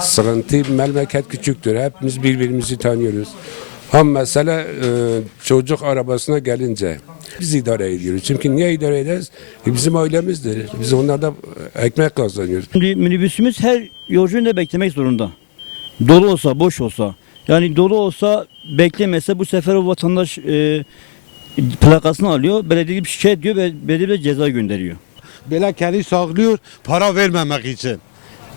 Sıkıntı memleket küçüktür. Hepimiz birbirimizi tanıyoruz. Ama mesela e, çocuk arabasına gelince biz idare ediyoruz. Çünkü niye idare ederiz? E, bizim ailemizdir. Biz onlardan e, ekmek kazanıyoruz. Şimdi minibüsümüz her yolcunun da beklemek zorunda. Dolu olsa, boş olsa. Yani dolu olsa beklemese bu sefer o vatandaş e, plakasını alıyor. Belediye bir şikayet diyor ve belediye ceza gönderiyor. Böyle kendi saklıyor para vermemek için.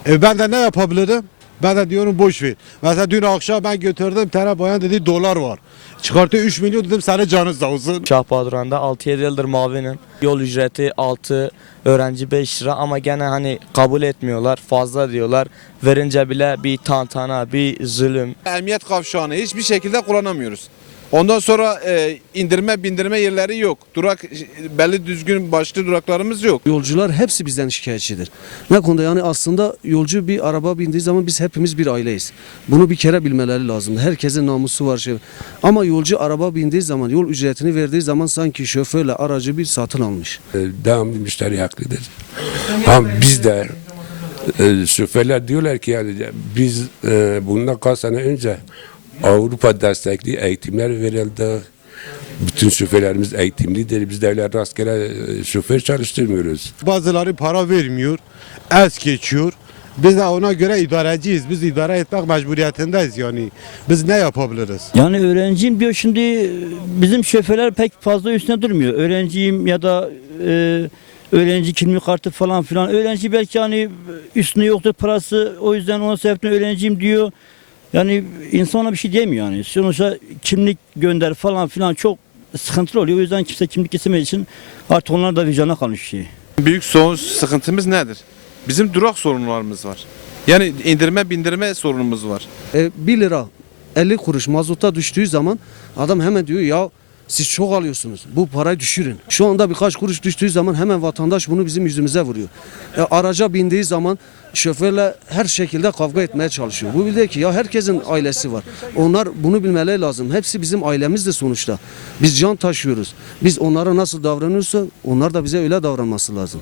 E ben de ne yapabilirim? Ben de diyorum boş ver. Mesela dün akşam ben götürdüm tane bayan dedi dolar var. Çıkarttı 3 milyon dedim sana canın sağ olsun. Şahbaduran'da 6-7 yıldır mavinim. Yol ücreti 6, öğrenci 5 lira ama gene hani kabul etmiyorlar. Fazla diyorlar. Verince bile bir tantana, bir zulüm. Emniyet kavşağını hiçbir şekilde kullanamıyoruz. Ondan sonra e, indirme bindirme yerleri yok. Durak belli düzgün başlı duraklarımız yok. Yolcular hepsi bizden şikayetçidir. Ne konuda yani aslında yolcu bir araba bindiği zaman biz hepimiz bir aileyiz. Bunu bir kere bilmeleri lazım. Herkesin namusu var şey. Ama yolcu araba bindiği zaman yol ücretini verdiği zaman sanki şoförle aracı bir satın almış. E, devamlı müşteri haklıdır. Ama biz de e, şoförler diyorlar ki yani biz e, bundan kaç sene önce Avrupa destekli eğitimler verildi. Bütün şoförlerimiz eğitimlidir. Biz de öyle rastgele e, şoför çalıştırmıyoruz. Bazıları para vermiyor. Es geçiyor. Biz de ona göre idareciyiz. Biz idare etmek mecburiyetindeyiz yani. Biz ne yapabiliriz? Yani öğrenciyim diyor şimdi e, bizim şoförler pek fazla üstüne durmuyor. Öğrenciyim ya da e, öğrenci kimlik kartı falan filan. Öğrenci belki hani üstüne yoktur parası o yüzden onun sebepten öğrenciyim diyor. Yani insana bir şey diyemiyor yani. Sonuçta kimlik gönder falan filan çok sıkıntılı oluyor. O yüzden kimse kimlik istemediği için artık onlar da vicdana kalmış şey. Büyük sorun sıkıntımız nedir? Bizim durak sorunlarımız var. Yani indirme bindirme sorunumuz var. E, 1 lira 50 kuruş mazota düştüğü zaman adam hemen diyor ya siz çok alıyorsunuz. Bu parayı düşürün. Şu anda birkaç kuruş düştüğü zaman hemen vatandaş bunu bizim yüzümüze vuruyor. E, araca bindiği zaman şoförle her şekilde kavga etmeye çalışıyor. Bu bir de ki ya herkesin ailesi var. Onlar bunu bilmeleri lazım. Hepsi bizim ailemizdir sonuçta. Biz can taşıyoruz. Biz onlara nasıl davranıyorsa onlar da bize öyle davranması lazım.